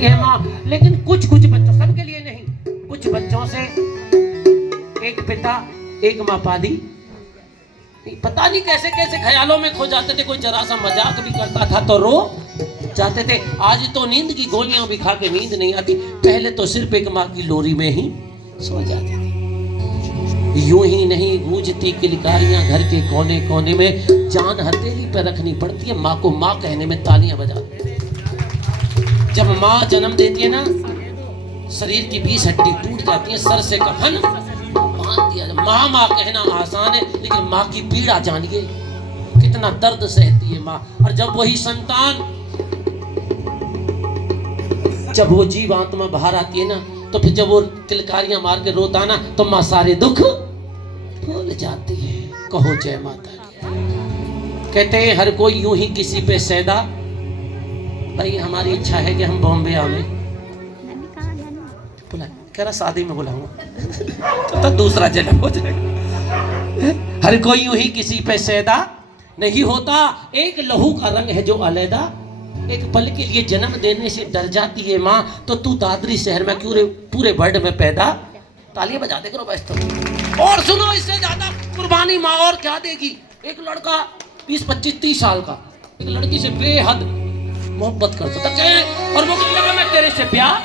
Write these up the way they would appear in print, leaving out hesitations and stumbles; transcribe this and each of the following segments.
देती है माँ, लेकिन कुछ कुछ बच्चों, सबके लिए नहीं, कुछ बच्चों से एक पिता एक माँ पाली, पता नहीं कैसे कैसे ख्यालों में खो जाते थे। कोई जरा सा मजाक भी करता था तो रो जाते थे। आज तो नींद की गोलियां भी खा के नींद नहीं आती, पहले तो सिर्फ एक माँ की लोरी में ही सो जाते थे। यूं ही नहीं गूंजती किलकारियां घर के कोने कोने में, जान हथेली पर रखनी पड़ती है माँ को माँ कहने में, तालियां बजाते हैं। जब माँ जन्म देती है ना, शरीर की 20 हड्डी टूट जाती है, सर से कफन बांध दिया। माँ माँ कहना आसान है, लेकिन माँ की पीड़ा जानिए, कितना दर्द सहती है माँ। और जब वही संतान, जब वो जीव आत्मा बाहर आती है ना, तो फिर जब वो किलकारियां मार के रोता ना, तो माँ सारे दुख भूल जाती है। कहो जय माता की। कहते हैं हर कोई यूं ही किसी पे सैदा। भाई हमारी इच्छा है कि हम बॉम्बे आवे, बुला कह रहा शादी में बुलाऊंगा तो दूसरा जन्म हो जाएगा। हर कोई यूं ही किसी पे सैदा नहीं होता, एक लहू का रंग है जो अलैदा। एक पल के लिए जन्म देने से डर जाती है माँ, तो तू दादरी शहर में क्यों पूरे वर्ल्ड में पैदा। तालियां बजा दे करो बस। तो और सुनो, इससे ज्यादा कुर्बानी माँ और क्या देगी। एक लड़का 20, 25, 30 साल का एक लड़की से बेहद मोहब्बत करता था, और वो कहने लगा मैं तेरे से प्यार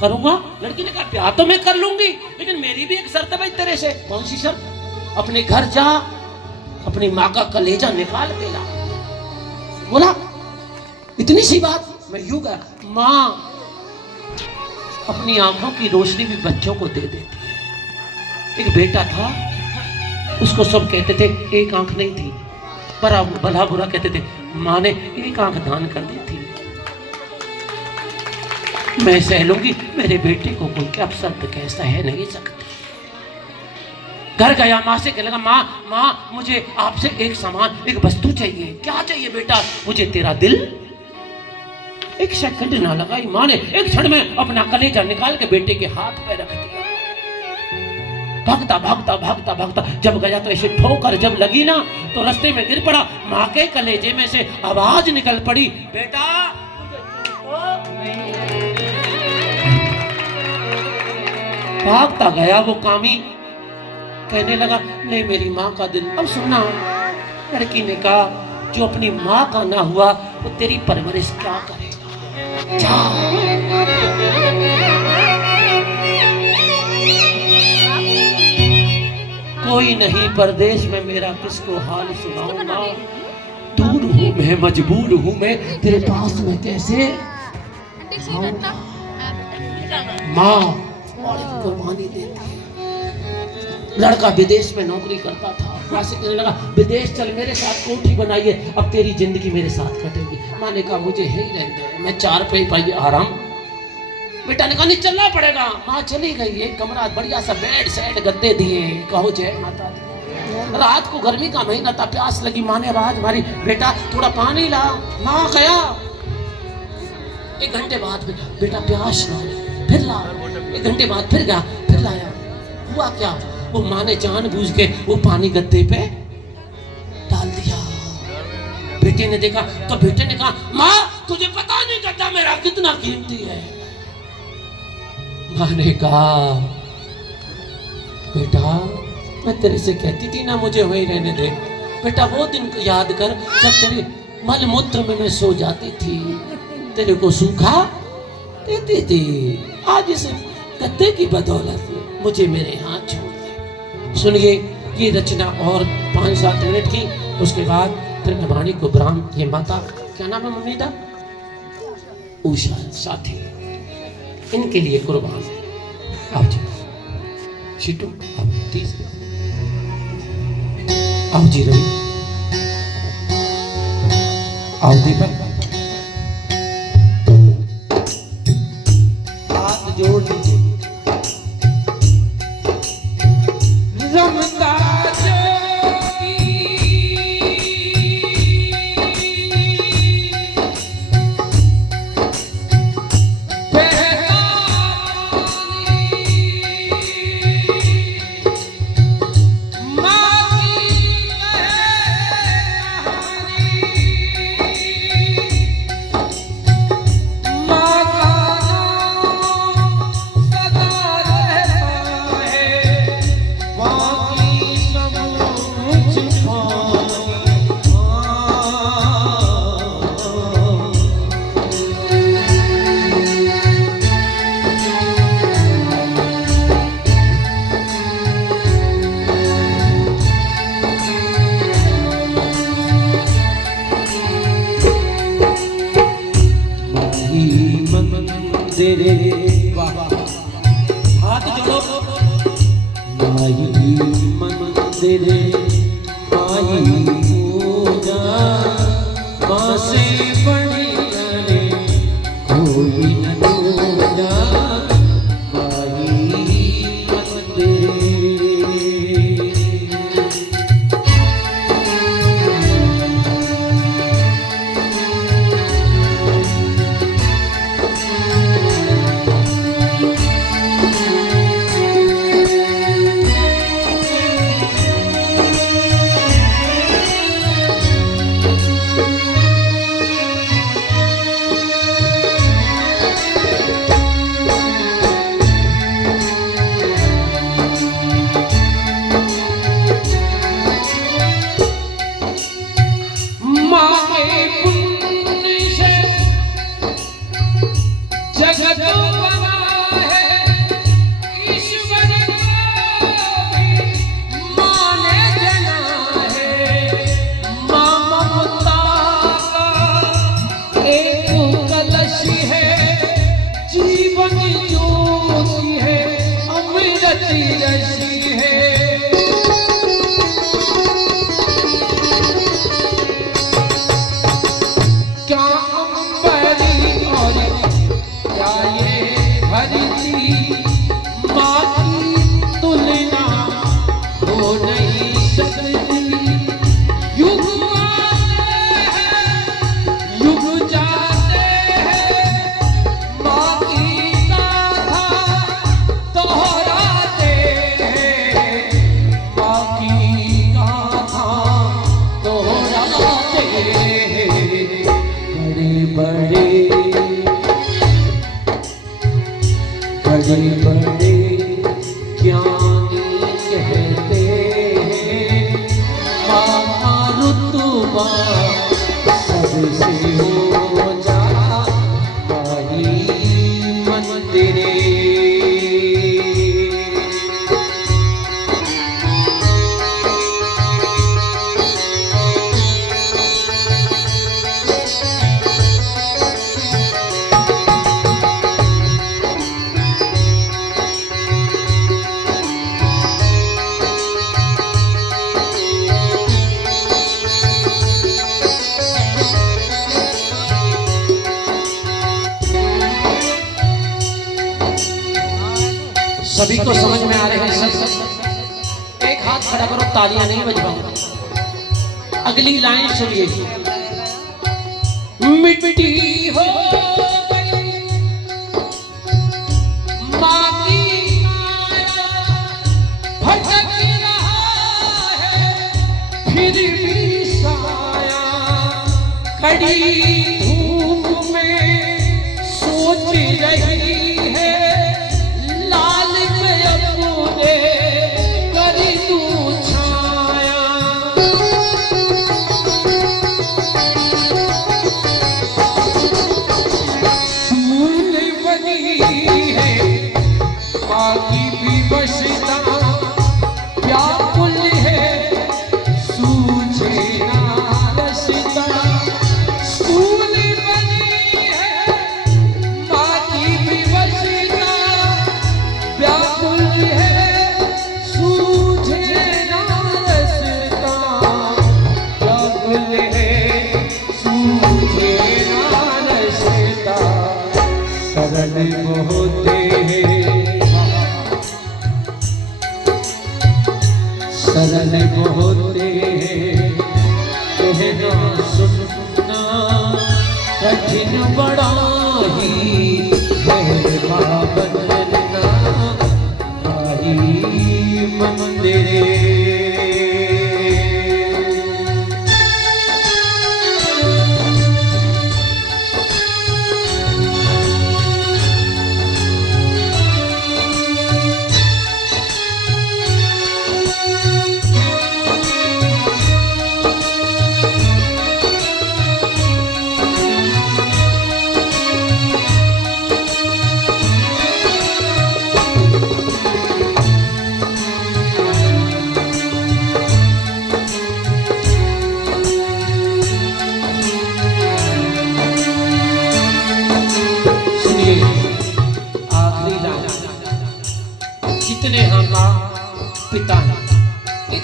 करूंगा। लड़की ने कहा प्यार तो मैं कर लूंगी, लेकिन मेरी भी एक शर्त है भाई तेरे से। कौन सी शर्त। अपने घर जा, अपनी माँ का कलेजा निकाल के ला। बोला इतनी सी बात। मैं यूं कहा, माँ अपनी आंखों की रोशनी भी बच्चों को दे देती है। एक बेटा था, उसको सब कहते थे एक आंख नहीं थी, पर भला बुरा कहते थे। माँ ने एक आंख दान कर दी थी। मैं सह लूंगी, मेरे बेटे को कोई क्या शब्द कैसा है नहीं सकती। घर गया, माँ से कहने लगा माँ मुझे आपसे एक सामान, एक वस्तु चाहिए। क्या चाहिए बेटा। मुझे तेरा दिल। एक सेकंड ना लगाई माँ ने, एक क्षण में अपना कलेजा निकाल के बेटे के हाथ पे रख दिया। भागता भागता भागता भागता जब गया तो ऐसे ठोकर जब लगी ना, तो रास्ते में गिर पड़ा। माँ के कलेजे में से आवाज निकल पड़ी, बेटा भागता गया वो कामी, कहने लगा नहीं मेरी माँ का दिल। अब सुनना, लड़की ने कहा जो अपनी माँ का ना हुआ वो तेरी परवरिश क्या करेगा। कोई नहीं परदेश में मेरा किसको हाल सुनाऊं माँ। दूर हूँ मैं, मजबूर हूँ मैं, तेरे पास में कैसे माँ। और कुर्बानी देती है। लड़का विदेश में नौकरी करता था, कहने लगा विदेश चल मेरे साथ, कोठी बनाइए, अब तेरी जिंदगी मेरे साथ कटेगी। माँ ने कहा मुझे ही रहने दे, मैं 4 पे आराम। बेटा ने कहा नहीं चलना पड़ेगा। माँ चली गई, एक कमरा बढ़िया सा बेड सेट गद्दे दिए। कहो जय माता दी। रात को गर्मी का महीना था, प्यास लगी, माँ ने आवाज मारी बेटा थोड़ा पानी ला। माँ गया, 1 घंटे बाद बेटा प्यास ला, फिर ला। 1 घंटे बाद फिर गया, फिर लाया। हुआ क्या, वो माँ ने जानबूझ के वो पानी गद्दे पे डाल दिया। बेटे ने देखा तो बेटे ने कहा माँ तुझे पता नहीं गद्दा मेरा कितना कीमती है। माँ ने कहा बेटा मैं तेरे से कहती थी ना मुझे वहीं रहने दे। बेटा वो दिन को याद कर जब तेरे मल मूत्र में मैं सो जाती थी, तेरे को सूखा देती थी। आज इस गद्दे की बदौलत मुझे मेरे हाथ छोड़ दे। सुनिए ये रचना और 5-7 मिनट की, उसके बाद फिर मैं वाणी को ब्राह्म ये माता क्या नाम है मम्मी का, उषा साथी, इनके लिए कुर्बान है। आओ जी शिटू, आओ तीसरे, आओ जी रवि, आओ दीपक, हाथ जोड़ लीजिए। माँ का मंदिर। वाह हाथ जोड़ो। माई मंदिर माई पूजा माँ से बड़ी करे कोई न दूजा। माई मंदिर जगत बना है ईश्वर को भी माँ ने जना है। माँ ममता का एक कलश है जीवन ज्योति है अमृत रसी है। क्या अंबरी और क्या ये धरती माँ की तुलना हो नहीं सकती। युग आते हैं युग जाते हैं माँ की गाथा दोहराते हैं। माँ की गाथा दोहराते हैं। बड़े बड़े बड़े ज्ञानी कहते हैं माँ रुतबा सबसे हो जा माई मंदिरे। सभी को समझ में आ रहे हैं सब? एक हाथ खड़ा करो, तालियां नहीं बजवाओ। अगली लाइन सुनिए। मिट्टी हो गई माँ की माया भटक रहा है फिर भी साया। खड़ी धूप में सोच रही है सरल होते कहना सुनना कठिन बड़ा ही है बनना माई मंदिरे।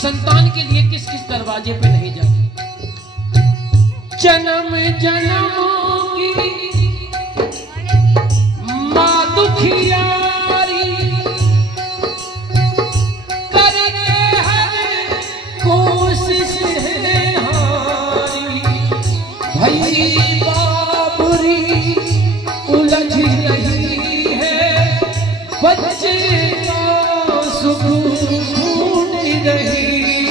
संतान के लिए किस किस दरवाजे पे नहीं जाते। जन्म जन्मों की माँ दुखियारी करके हर कोशिश है हारी। भई बाबरी उलझ रही है, बच्चे का सुख ढूंढ रही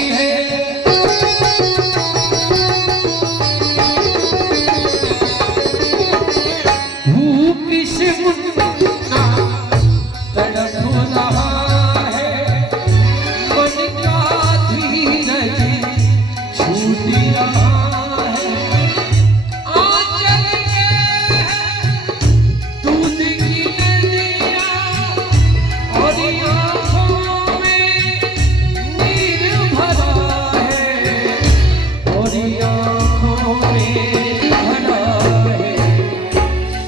है। भूख से मुन्ना तड़प रहा है, मन का धीरज छूट रहा है। आंचल दूध की नदियाँ और आँखों में नीर भरा है, और आँखों में भरा है।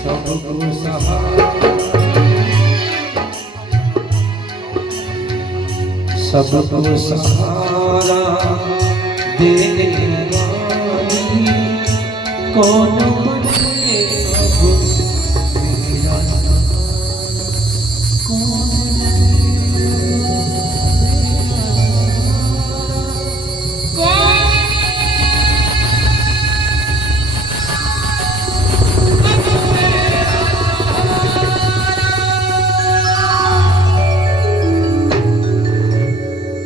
सबको सहारा, सबको सहारा देने वाली कौन